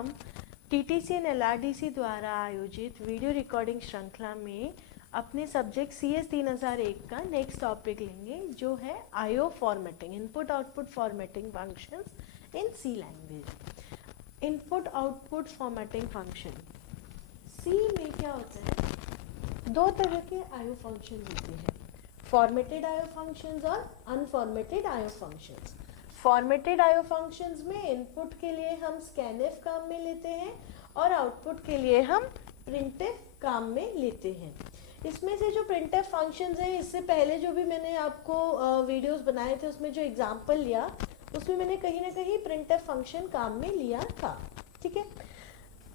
हम TTC and LRDC द्वारा आयोजित वीडियो रिकॉर्डिंग श्रृंखला में अपने सब्जेक्ट CS 3001 का नेक्स्ट टॉपिक लेंगे, जो है IO formatting, input output formatting functions in C language. Input output formatting function C में क्या होता है, दो तरह के IO फंक्शन होते हैं, फॉर्मेटेड IO फंक्शंस और unformatted IO functions. Formatted IO functions में इनपुट के लिए हम स्कैनफ काम में लेते हैं और आउटपुट के लिए हम प्रिंटफ काम में लेते हैं। इसमें से जो प्रिंटफ फंक्शंस है, इससे पहले जो भी मैंने आपको वीडियोस बनाए थे उसमें जो एग्जांपल लिया उसमें मैंने कहीं ना कहीं प्रिंटफ फंक्शन काम में लिया था। ठीक है,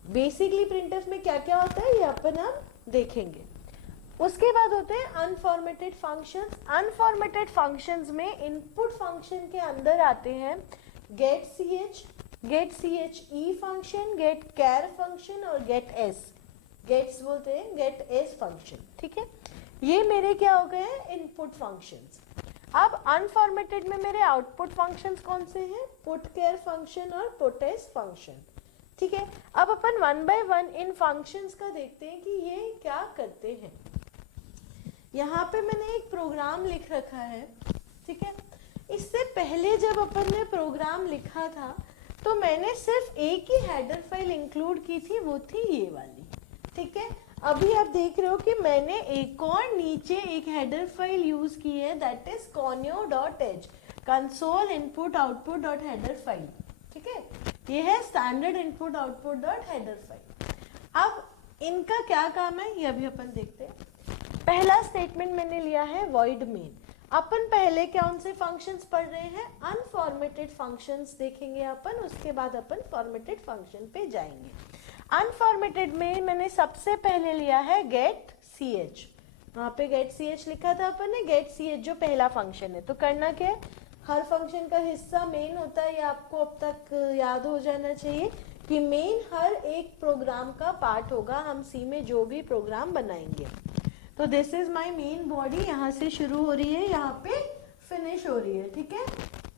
बेसिकली प्रिंटफ में क्या क्या होता है ये अपन हम देखेंगे। उसके बाद होते हैं अनफॉर्मेटेड फंक्शंस। अनफॉर्मेटेड फंक्शंस में इनपुट फंक्शन के अंदर आते हैं गेट CHE फंक्शन, गेट कैर फंक्शन और गेट S। गेट्स बोलते हैं गेट S फंक्शन। ठीक है, ये मेरे क्या हो गए हैं, इनपुट फंक्शंस। अब अनफॉर्मेटेड में मेरे आउटपुट फंक्शंस कौन से हैं, पुट कैर फंक्शन और पुट S फंक्शन। ठीक है, अब अपन वन बाय वन इन फंक्शंस का देखते हैं कि ये क्या करते हैं। यहाँ पे मैंने एक प्रोग्राम लिख रखा है। ठीक है, इससे पहले जब अपन ने प्रोग्राम लिखा था तो मैंने सिर्फ एक ही हेडर फाइल इंक्लूड की थी, वो थी ये वाली। ठीक है, अभी आप देख रहे हो कि मैंने एक और नीचे एक हेडर फाइल यूज की है, that is conio.h, console input output dot header file. ठीक है, ये है standard input output dot header file. अब इनका क्या काम है ये अभी अपन देखते हैं। पहला स्टेटमेंट मैंने लिया है void main। अपन पहले कौन से फंक्शंस पढ़ रहे हैं, अनफॉर्मेटेड फंक्शंस देखेंगे अपन, उसके बाद अपन फॉर्मेटेड फंक्शन पे जाएंगे। अनफॉर्मेटेड में मैंने सबसे पहले लिया है गेट CH। वहां पे गेट CH लिखा था अपन ने, गेट CH जो पहला फंक्शन है। तो करना क्या है, हर फंक्शन का हिस्सा मेन होता है, ये आपको अब तक याद हो जाना चाहिए कि मेन हर एक प्रोग्राम का पार्ट होगा। हम C में जो भी प्रोग्राम बनाएंगे, तो this is my main body, यहाँ से शुरू हो रही है, यहाँ पे फिनिश हो रही है। ठीक है,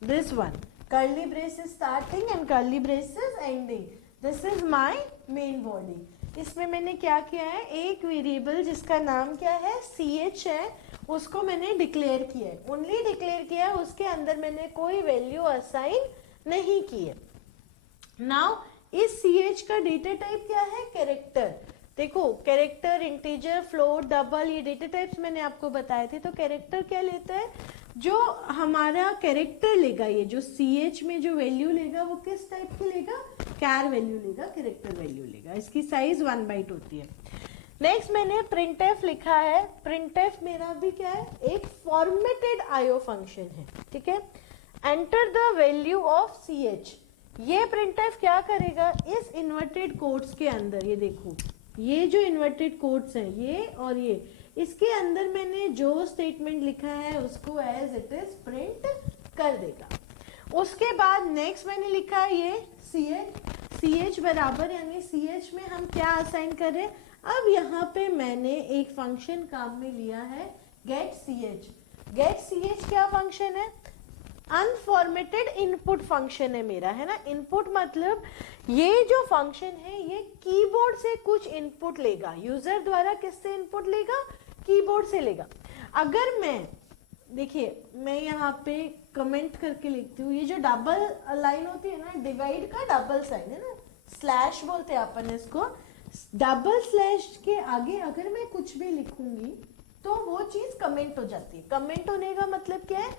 this one curly brace is starting and curly brace is ending, this is my main body. इसमें मैंने क्या किया है, एक वेरिएबल जिसका नाम क्या है CH है, उसको मैंने डिक्लेयर किया है, ओनली डिक्लेयर किया है, उसके अंदर मैंने कोई वैल्यू असाइन नहीं की है। नाउ इस CH का डेटा टाइप क्या है, कैरेक्टर। देखो, कैरेक्टर, इंटीजर, फ्लोट, डबल, ये डेटा टाइप्स मैंने आपको बताए थे। तो कैरेक्टर क्या लेता है, जो हमारा कैरेक्टर लेगा, ये जो CH में जो वैल्यू लेगा वो किस टाइप की लेगा, कैर वैल्यू लेगा, कैरेक्टर वैल्यू लेगा। इसकी साइज 1 बाइट होती है। नेक्स्ट मैंने प्रिंटफ लिखा है। प्रिंटफ मेरा भी क्या है, एक फॉर्मेटेड IO फंक्शन है। ठीक है, enter the value of CH। ये प्रिंटफ क्या करेगा, इस इन्वर्टेड कोट्स के अंदर, ये देखो ये जो इन्वर्टेड कोट्स हैं ये और ये, इसके अंदर मैंने जो स्टेटमेंट लिखा है उसको एज इट इज प्रिंट कर देगा। उसके बाद नेक्स्ट मैंने लिखा है ये CH बराबर, यानी CH में हम क्या असाइन कर रहे हैं। अब यहाँ पे मैंने एक फंक्शन काम में लिया है गेट CH। गेट CH क्या फंक्शन है, अनफॉर्मेटेड इनपुट फंक्शन है मेरा, है ना। इनपुट मतलब ये जो फंक्शन है ये कीबोर्ड से कुछ इनपुट लेगा, यूजर द्वारा किससे इनपुट लेगा, कीबोर्ड से लेगा। अगर मैं, देखिए मैं यहाँ पे कमेंट करके लिखती हूँ, ये जो डबल लाइन होती है ना, डिवाइड का डबल साइन है ना, स्लैश बोलते हैं अपन इसको। डबल स्लैश के आगे अगर मैं कुछ भी लिखूंगी तो वो चीज कमेंट हो जाती है। कमेंट होने का मतलब क्या है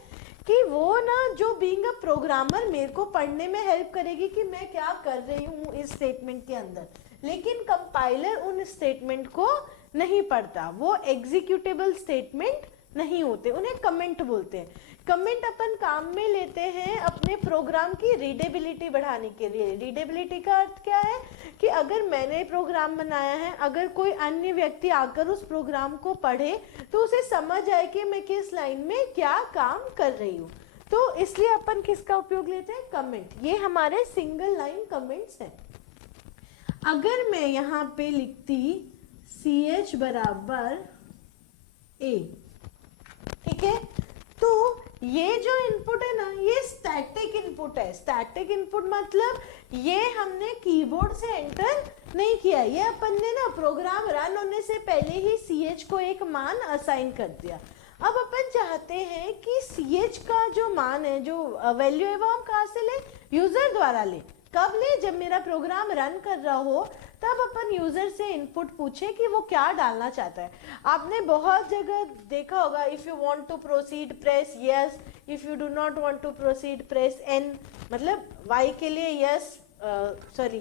कि वो ना, जो बीइंग अ प्रोग्रामर मेरे को पढ़ने में हेल्प करेगी कि मैं क्या कर रही हूँ इस स्टेटमेंट के अंदर, लेकिन कंपाइलर उन स्टेटमेंट को नहीं पढ़ता, वो एग्जीक्यूटेबल स्टेटमेंट नहीं होते, उन्हें कमेंट बोलते हैं। कमेंट अपन काम में लेते हैं अपने प्रोग्राम की रीडेबिलिटी बढ़ाने के लिए। रीडेबिलिटी का अर्थ क्या है कि अगर मैंने प्रोग्राम बनाया है, अगर कोई अन्य व्यक्ति आकर उस प्रोग्राम को पढ़े तो उसे समझ आए कि मैं किस लाइन में क्या काम कर रही हूँ। तो इसलिए अपन किसका उपयोग लेते हैं, कमेंट। ये हमारे सिंगल लाइन कमेंट्स हैं। अगर मैं यहाँ पे लिखती CH बराबर A, ठीक है, तो ये जो इनपुट है ना, ये स्टैटिक इनपुट है। स्टैटिक इनपुट मतलब ये हमने कीबोर्ड से एंटर नहीं किया, ये अपन ने ना प्रोग्राम रन होने से पहले ही CH को एक मान असाइन कर दिया। अब अपन चाहते हैं कि CH का जो मान है, जो वैल्यू है, वो हम कहाँ से ले? यूजर द्वारा ले। कब ले? जब मेरा प्रोग्राम रन कर रहा हो तब अपन यूजर से इनपुट पूछे कि वो क्या डालना चाहता है। आपने बहुत जगह देखा होगा, if you want to proceed press yes, if you do not want to proceed press N. मतलब वाई के लिए यस,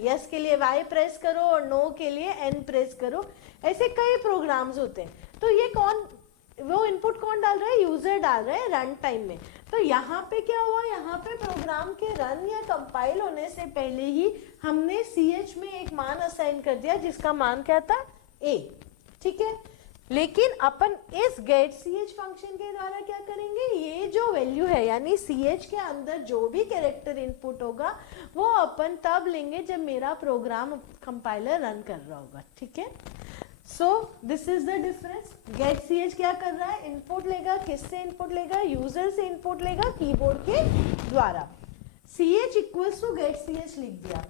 यस के लिए वाई प्रेस करो और नो के लिए एन प्रेस करो। ऐसे कई प्रोग्राम्स होते हैं। तो ये वो इनपुट कौन डाल रहा है? यूजर डाल रहा है रन टाइम में। तो यहाँ पे क्या हुआ? यहाँ पे प्रोग्राम के रन या कंपाइल होने से पहले ही हमने CH में एक मान असाइन कर दिया, जिसका मान क्या था? A। ठीक है, लेकिन अपन इस गेट CH फंक्शन के द्वारा क्या करेंगे? ये जो वैल्यू है, यानी CH के अंदर जो भी कैरेक्टर इनपुट होगा वो अपन तब लेंगे जब मेरा प्रोग्राम कंपाइलर रन कर रहा होगा। ठीक है, so this is the difference. Get CH क्या कर रहा है? इनपुट लेगा। किससे इनपुट लेगा? यूजर से इनपुट लेगा कीबोर्ड के द्वारा। CH equals to get CH लिख दिया।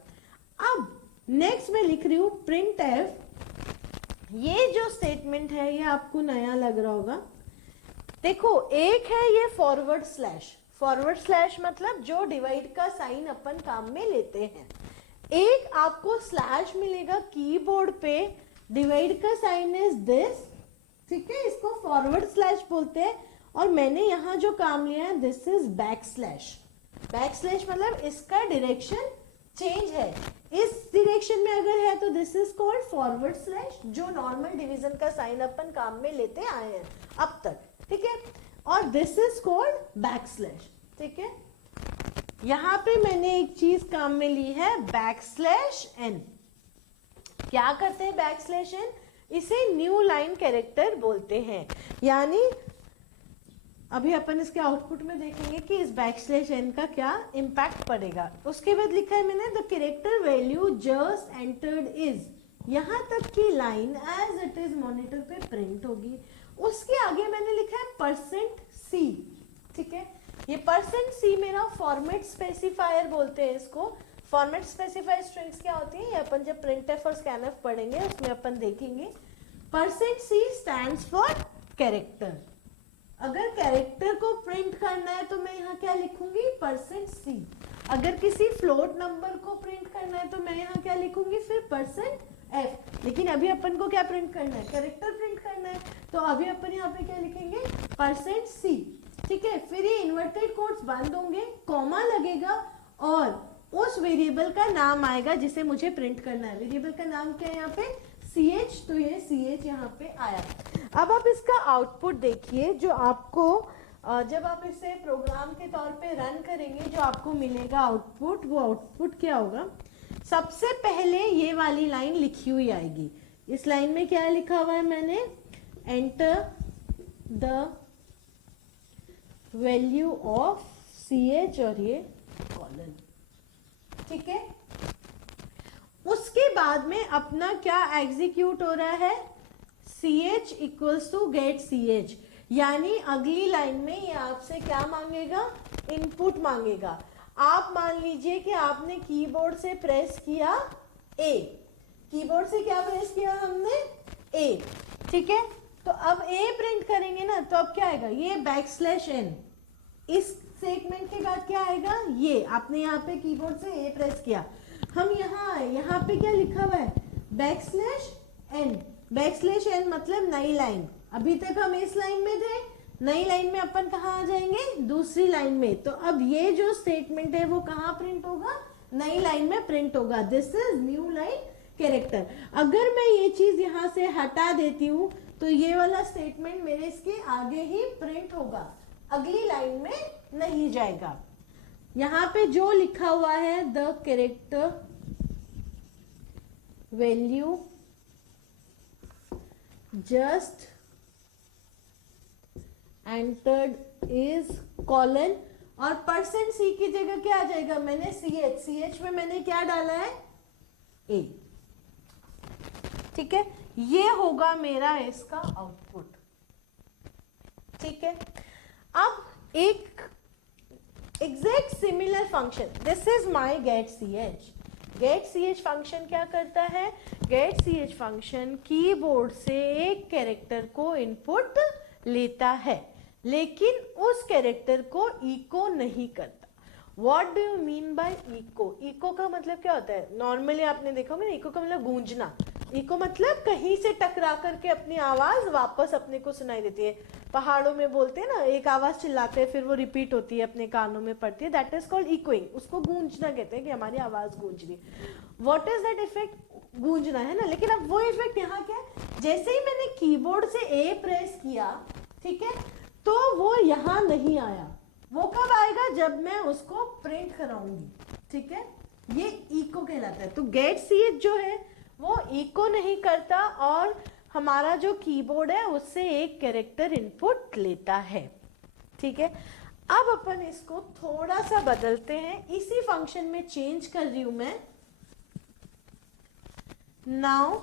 अब नेक्स्ट मैं लिख रही हूं प्रिंट एफ। ये जो स्टेटमेंट है ये आपको नया लग रहा होगा। देखो, एक है ये फॉरवर्ड स्लैश। फॉरवर्ड स्लैश मतलब जो डिवाइड का साइन अपन काम में लेते हैं। एक आपको स्लैश मिलेगा कीबोर्ड पे, डिवाइड का साइन इज दिस। ठीक है, इसको फॉरवर्ड स्लैश बोलते हैं। और मैंने यहाँ जो काम लिया है this is back slash. Back slash मतलब इसका डायरेक्शन चेंज है। इस डायरेक्शन में अगर है तो this is called forward slash, जो नॉर्मल डिवीजन का साइन अपन काम में लेते आए हैं अब तक। ठीक है, और this is called back slash. ठीक है, यहाँ पे मैंने एक चीज काम में ली है, बैक स्लैश एन। क्या करते हैं बैक स्लैश एन? इसे न्यू लाइन कैरेक्टर बोलते हैं। यानी अभी अपन इसके आउटपुट में देखेंगे कि इस बैक स्लैश एन का क्या इम्पैक्ट पड़ेगा। उसके बाद लिखा है मैंने the character value just entered is, यहाँ तक की line as it is monitor पे प्रिंट होगी। उसके आगे मैंने लिखा है %C। ठीक है, ये %C मेरा फॉर्मेट स्पेसिफायर बोलते हैं इसको। फॉर्मेट स्पेसिफायर स्ट्रिंग्स क्या होती है? ये अपन जब printf और scanf पढ़ेंगे उसमें अपन देखेंगे। %C stands for character. अगर कैरेक्टर को प्रिंट करना है तो मैं यहाँ क्या लिखूंगी? %C। अगर किसी फ्लोट नंबर को प्रिंट करना है तो मैं यहाँ क्या लिखूंगी? फिर %F। लेकिन अभी अपन को क्या प्रिंट करना है? कैरेक्टर प्रिंट करना है, तो अभी अपन यहाँ पे क्या लिखेंगे? %C। ठीक है, फिर ये इन्वर्टेड कोट्स बंद होंगे, कॉमा लगेगा और उस वेरिएबल का नाम आएगा जिसे मुझे प्रिंट करना है। वेरिएबल का नाम क्या है यहाँ पे? CH। तो ये CH यहाँ पे आया। अब आप इसका आउटपुट देखिए, जो आपको जब आप इसे प्रोग्राम के तौर पे रन करेंगे जो आपको मिलेगा आउटपुट, वो आउटपुट क्या होगा? सबसे पहले ये वाली लाइन लिखी हुई आएगी। इस लाइन में क्या लिखा हुआ है मैंने? Enter the value of CH और ये कॉलन। ठीक है, उसके बाद में अपना क्या एग्जीक्यूट हो रहा है? CH equals to get CH। यानी अगली लाइन में ये आपसे क्या मांगेगा? इनपुट मांगेगा। आप मान लीजिए कि आपने कीबोर्ड से प्रेस किया A। कीबोर्ड से क्या प्रेस किया हमने? A। ठीक है, तो अब A प्रिंट करेंगे ना, तो अब क्या आएगा? ये \n। इस स्टेटमेंट के बाद क्या आएगा? ये आपने यहाँ पे कीबोर्ड से A प्रेस किया, हम यहाँ आए, यहाँ पे क्या लिखा हुआ है? \n। \n मतलब नई लाइन। अभी तक हम इस लाइन में थे, नई लाइन में अपन कहाँ आ जाएंगे? दूसरी लाइन में। तो अब ये जो स्टेटमेंट है वो कहाँ प्रिंट होगा? नई लाइन में प्रिंट होगा। This is new line character. अगर मैं ये चीज यहाँ से हटा देती हूँ तो ये वाला स्टेटमेंट मेरे इसके आगे ही प्रिंट होगा, अगली लाइन में नहीं जाएगा। यहाँ पे जो लिखा हुआ है the character value just entered is colon, और %C की जगह क्या आ जाएगा? मैंने CH में मैंने क्या डाला है? A। ठीक है, ये होगा मेरा इसका आउटपुट। ठीक है, अब एक function, this is my get C H. Get C H function क्या करता है? Get C H function keyboard से एक कैरेक्टर को इनपुट लेता है, लेकिन उस कैरेक्टर को इको नहीं करता। What do you mean by echo? Eco का मतलब क्या होता है? नॉर्मली आपने देखा होगा ना, इको का मतलब गूंजना। इको मतलब कहीं से टकरा करके अपनी आवाज वापस अपने को सुनाई देती है। पहाड़ों में बोलते हैं ना, एक आवाज चिल्लाते हैं फिर वो रिपीट होती है, अपने कानों में पड़ती है, दैट इज कॉल्ड इकोइंग। उसको गूंजना कहते हैं कि हमारी आवाज गूंज रही। What is that effect? गूंजना है ना। लेकिन अब वो इफेक्ट यहाँ क्या है? जैसे ही मैंने कीबोर्ड से ए प्रेस किया, ठीक है, तो वो यहाँ नहीं आया। वो कब आएगा? जब मैं उसको प्रिंट कराऊंगी, ठीक है। ये इको कहलाता है। तो गेट सी एच जो है वो इको नहीं करता और हमारा जो कीबोर्ड है उससे एक कैरेक्टर इनपुट लेता है, ठीक है। अब अपन इसको थोड़ा सा बदलते हैं, इसी फंक्शन में चेंज कर रही हूं मैं। नाउ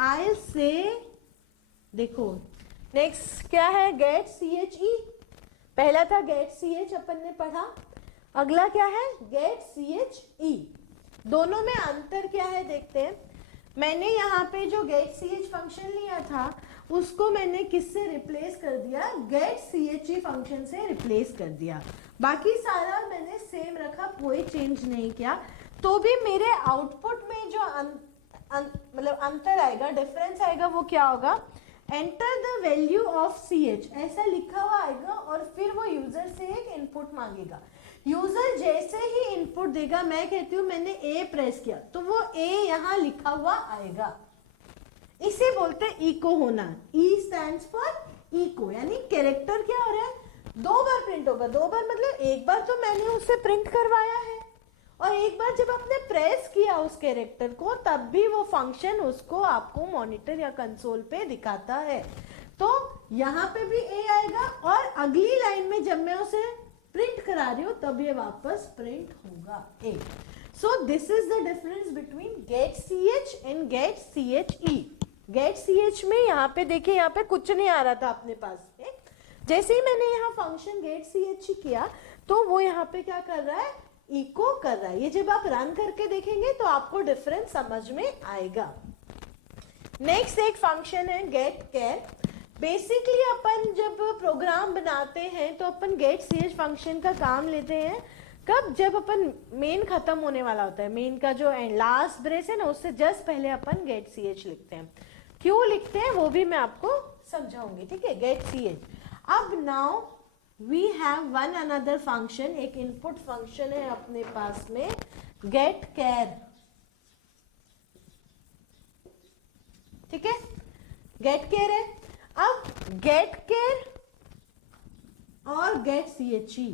आई से, देखो नेक्स्ट क्या है? Get C H E. पहला था गेट सी एच, अपन ने पढ़ा। अगला क्या है? Get C H E. दोनों में अंतर क्या है देखते हैं। मैंने यहाँ पे जो गेट सी एच फंक्शन लिया था उसको मैंने किससे रिप्लेस कर दिया? Get C H E function से रिप्लेस कर दिया। बाकी सारा मैंने सेम रखा, कोई चेंज नहीं किया। तो भी मेरे आउटपुट में जो मतलब अंतर आएगा, डिफरेंस आएगा, वो क्या होगा? Enter the value of C H, ऐसा लिखा हुआ आएगा और फिर वो यूजर से एक इनपुट मांगेगा। यूजर जैसे ही इनपुट देगा, मैं कहती हूँ मैंने ए प्रेस किया, तो वो ए यहाँ लिखा हुआ आएगा। इसे बोलते हैं इको होना। ई स्टैंड्स फॉर इको, यानी कैरेक्टर क्या हो रहा है? 2 बार प्रिंट होगा। 2 बार मतलब एक बार तो मैंने उससे प्रिंट करवाया है और एक बार जब आपने प्रेस किया उस कैरेक्टर को, तब भी वो फंक्शन उसको आपको मॉनिटर या कंसोल पे दिखाता है। तो यहाँ पे भी ए आएगा और अगली लाइन में जब मैं उसे प्रिंट करा रही हूँ तब ये वापस प्रिंट होगा A. So this is the difference between get C H and get C H E. Get C H में यहाँ पे देखिए, यहाँ पे कुछ नहीं आ रहा था अपने पास। जैसे ही मैंने यहाँ function get C H E किया तो वो यहाँ पे क्या कर रहा है? इको कर रहा है। ये जब आप रन करके देखेंगे तो आपको डिफरेंस समझ में आएगा। नेक्स्ट एक फंक्शन है गेट केयर। बेसिकली अपन जब प्रोग्राम बनाते हैं तो अपन गेट सी एच फंक्शन का काम लेते हैं कब? जब अपन मेन खत्म होने वाला होता है, मेन का जो लास्ट ब्रेस है ना, उससे जस्ट पहले अपन गेट सी एच लिखते हैं। क्यों लिखते हैं वो भी मैं आपको समझाऊंगी, ठीक है। Get C H. अब now we have one another function, एक इनपुट फंक्शन है अपने पास में, गेट केयर, ठीक है। गेट केयर है। अब गेट केयर और गेट सी एच ई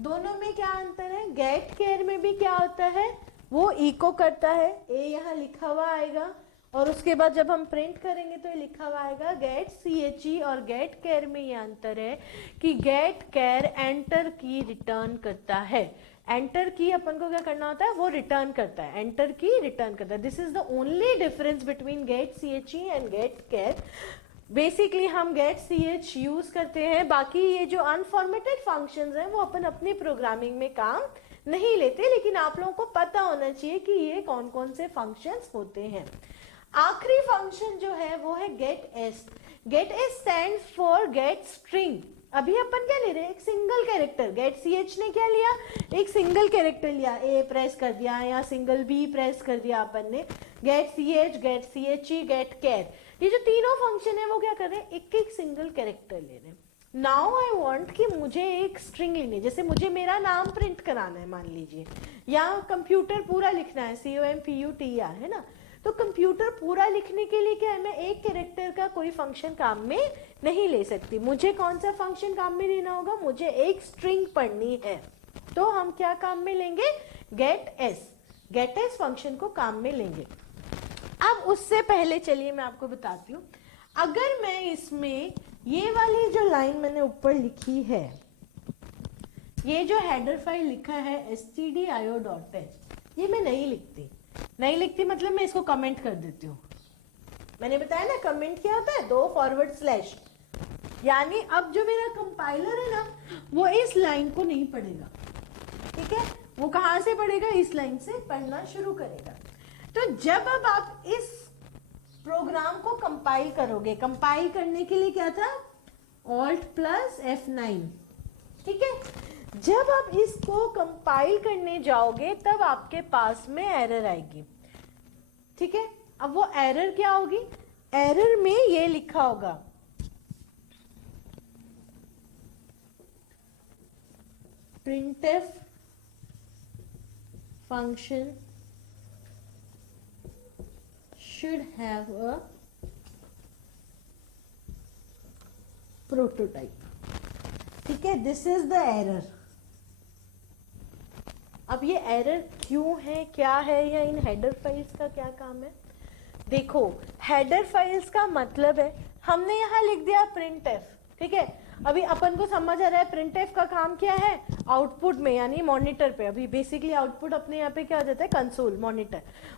दोनों में क्या अंतर है? गेट केयर में भी क्या होता है? वो इको करता है, ए यहाँ लिखा हुआ आएगा और उसके बाद जब हम प्रिंट करेंगे तो ये लिखा हुआ आएगा। गेट सी एच ई और गेट केयर में ये अंतर है कि गेट केयर एंटर की रिटर्न करता है। एंटर की अपन को क्या करना होता है? वो रिटर्न करता है, एंटर की रिटर्न करता है। This is the only difference between get C H E and get care. Basically हम गेट सी एच यूज करते हैं, बाकी ये जो अनफॉर्मेटेड फंक्शंस हैं वो अपन अपनी प्रोग्रामिंग में काम नहीं लेते, लेकिन आप लोगों को पता होना चाहिए कि ये कौन कौन से फंक्शंस होते हैं। आखिरी फंक्शन जो है वो है get S. Get S stand for get string. अभी अपन क्या ले रहे हैं? एक single character. Get C H ने क्या लिया? एक सिंगल कैरेक्टर लिया, ए प्रेस कर दिया या सिंगल बी प्रेस कर दिया अपन ने। Get C H, get C H E, get care, ये जो तीनों फंक्शन है वो क्या कर रहे हैं? एक एक सिंगल कैरेक्टर ले रहे हैं। नाउ आई वांट कि मुझे एक स्ट्रिंग लेनी है, जैसे मुझे मेरा नाम प्रिंट कराना है मान लीजिए, या कंप्यूटर पूरा लिखना है, COMPUTER, है ना। तो कंप्यूटर पूरा लिखने के लिए क्या है? मैं एक कैरेक्टर का कोई फंक्शन काम में नहीं ले सकती। मुझे कौन सा फंक्शन काम में लेना होगा? मुझे एक स्ट्रिंग पढ़नी है, तो हम क्या काम में लेंगे? Get S. Get S function को काम में लेंगे। अब उससे पहले चलिए मैं आपको बताती हूँ, अगर मैं इसमें ये वाली जो लाइन मैंने ऊपर लिखी है, ये जो हेडर फाइल लिखा है stdio.h, ये मैं नहीं लिखती मतलब मैं इसको कमेंट कर देती हूँ। मैंने बताया ना, कमेंट क्या होता है? 2 फॉरवर्ड स्लैश, यानी अब जो मेरा कंपाइलर है ना वो इस लाइन को नहीं पढ़ेगा, ठीक है, वो कहां से पढ़ेगा, इस लाइन से पढ़ना शुरू करेगा। तो जब अब आप इस प्रोग्राम को कंपाइल करोगे, कंपाइल करने के लिए क्या था, ऑल्ट प्लस F9, ठीक है, जब आप इसको कंपाइल करने जाओगे तब आपके पास में एरर आएगी, ठीक है। अब वो एरर क्या होगी, एरर में ये लिखा होगा printf function should have a prototype, ठीक है, दिस इज द एरर। अब ये एरर क्यों है, क्या है, या इन हेडर फाइल्स का क्या काम है। देखो हेडर फाइल्स का मतलब है, हमने यहाँ लिख दिया printf, ठीक है, अभी अपन को समझ आ रहा है printf का काम क्या है, आउटपुट में यानी मॉनिटर पे, अभी बेसिकली आउटपुट अपने यहाँ पे क्या हो जाता है, कंसोल,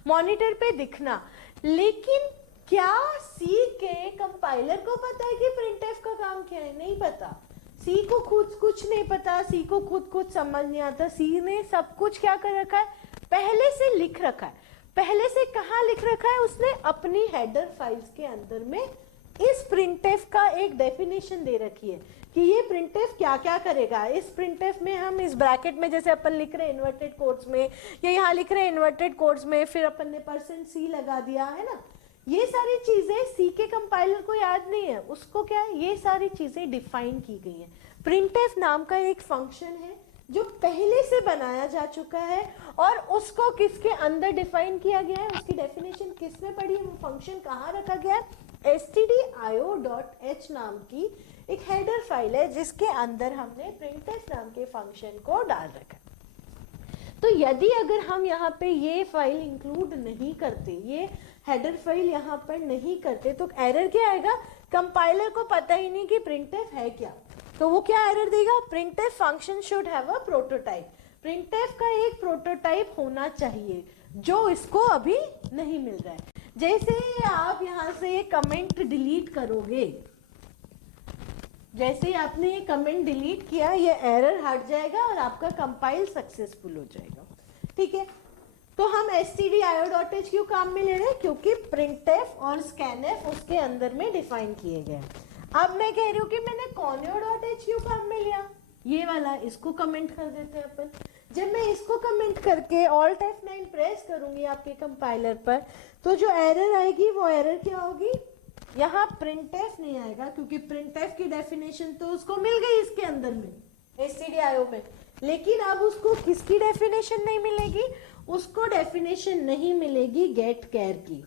मॉनिटर पे दिखना। लेकिन क्या सी के कंपाइलर को पता है कि printf का काम क्या है, नहीं पता। सी को खुद कुछ नहीं पता, सी को खुद कुछ समझ नहीं आता। सी ने सब कुछ क्या कर रखा है, पहले से लिख रखा है। पहले से कहाँ लिख रखा है उसने, अपनी हेडर फाइल्स के अंदर में इस printf का एक डेफिनेशन दे रखी है कि ये printf क्या क्या करेगा। इस printf में हम इस ब्रैकेट में जैसे अपन लिख रहे हैं इन्वर्टेड कोट्स में, या यहाँ लिख रहे हैं इन्वर्टेड कोट्स में, फिर अपन ने %c लगा दिया है ना, ये सारी चीजें सी के कंपाइलर को याद नहीं है, उसको क्या है, ये सारी चीजें डिफाइन की गई है। printf नाम का एक फंक्शन है जो पहले से बनाया जा चुका है और उसको किसके अंदर डिफाइन किया गया है, उसकी डेफिनेशन किस में पड़ी है, वो फंक्शन कहाँ रखा गया है, stdio.h नाम की एक हेडर फाइल है जिसके अंदर हमने printf नाम के फंक्शन को डाल रखा है। तो यदि अगर हम यहाँ पे ये फाइल इंक्लूड नहीं करते, ये हेडर फाइल यहाँ पर नहीं करते, तो एरर क्या आएगा, कंपाइलर को पता ही नहीं कि printf है क्या। तो वो क्या एरर देगा, printf function should have a prototype, printf का एक प्रोटोटाइप होना चाहिए जो इसको अभी नहीं मिल रहा है। जैसे आप यहाँ से ये कमेंट डिलीट करोगे, जैसे ही आपने ये कमेंट डिलीट किया ये एरर हट जाएगा और आपका कंपाइल सक्सेसफुल हो जाएगा, ठीक है। तो हम stdio.h क्यों काम में ले रहे हैं, क्योंकि printf और scanf उसके अंदर में डिफाइन किए गए। अब मैं कह रही हूँ कि मैंने conio.h क्यों काम में लिया, ये वाला, इसको कमेंट कर देते हैं अपन। जब मैं इसको कमेंट करके Alt F9 प्रेस करूंगी आपके कंपाइलर पर, तो जो एरर आएगी वो एरर क्या होगी, यहाँ printf नहीं आएगा क्योंकि printf की डेफिनेशन तो उसको मिल गई इसके अंदर में stdio में, लेकिन अब उसको किसकी डेफिनेशन नहीं मिलेगी, उसको डेफिनेशन नहीं मिलेगी getChar की।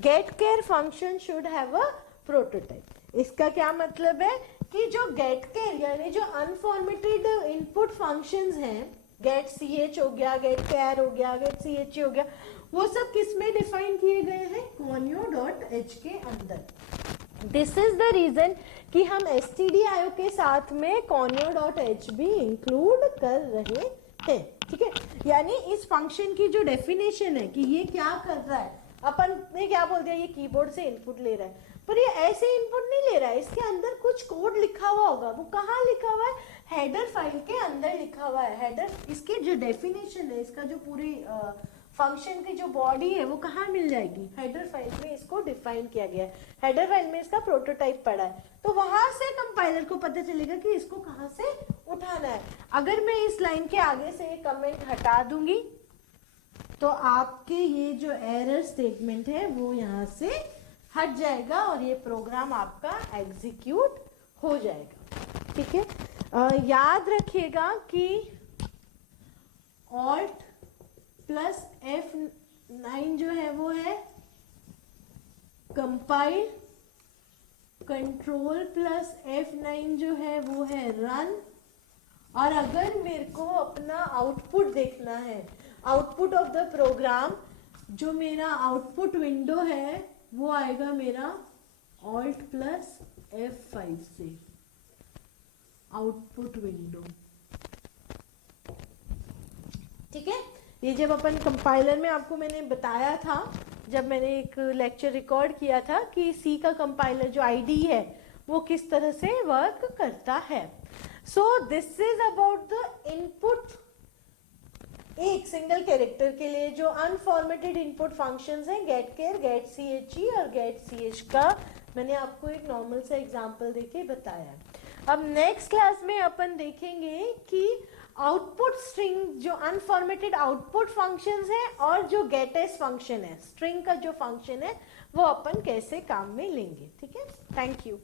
getChar function should have a prototype. इसका क्या मतलब है कि जो getChar यानी जो अनफॉर्मेटेड इनपुट फंक्शंस हैं, getch हो गया, getChar हो गया, getch हो गया, वो सब किस में डिफाइन किए गए हैं, conio.h के अंदर। दिस इज द रीजन कि हम stdio के साथ में conio.h भी इंक्लूड कर रहे हैं, ठीक है। यानी इस फंक्शन की जो डेफिनेशन है कि ये क्या कर रहा है, अपन ने क्या बोल दिया, ये कीबोर्ड से इनपुट ले रहा है, पर ये ऐसे इनपुट नहीं ले रहा है, इसके अंदर कुछ कोड लिखा हुआ होगा। वो कहाँ लिखा हुआ है, हेडर फाइल के अंदर लिखा हुआ है। हेडर, इसकी जो डेफिनेशन है, इसका जो पूरी फंक्शन की जो बॉडी है वो कहाँ मिल जाएगी, हेडर फाइल में इसको डिफाइन किया गया है। हेडर फाइल में इसका प्रोटोटाइप पड़ा है, तो वहां से कंपाइलर को पता चलेगा कि इसको कहाँ से उठाना है। अगर मैं इस लाइन के आगे से एक कमेंट हटा दूंगी तो आपके ये जो एरर स्टेटमेंट है वो यहाँ से हट जाएगा और ये प्रोग्राम आपका एग्जीक्यूट हो जाएगा, ठीक है। याद रखिएगा कि Alt प्लस F9 जो है वो है कंपाइल, कंट्रोल प्लस F9 जो है वो है रन। और अगर मेरे को अपना आउटपुट देखना है, आउटपुट ऑफ द प्रोग्राम, जो मेरा आउटपुट विंडो है वो आएगा मेरा Alt प्लस F5 से, आउटपुट विंडो, ठीक है। ये जब अपन कंपाइलर में आपको मैंने बताया था जब मैंने एक लेक्चर रिकॉर्ड किया था कि सी का कंपाइलर जो आईडी है वो किस तरह से वर्क करता है। So this is about the input, एक सिंगल कैरेक्टर के लिए जो अनफॉर्मेटेड इनपुट फंक्शंस हैं, गेट केयर, गेट ची और गेट ch का मैंने आपको एक नॉर्मल सा एग्जांपल देके बताया। अब नेक्स्ट क्लास में अपन देखेंगे कि आउटपुट स्ट्रिंग जो अनफॉर्मेटेड आउटपुट फंक्शंस हैं और जो गेटएस फंक्शन है, स्ट्रिंग का जो फंक्शन है वो अपन कैसे काम में लेंगे। ठीक है, थैंक यू।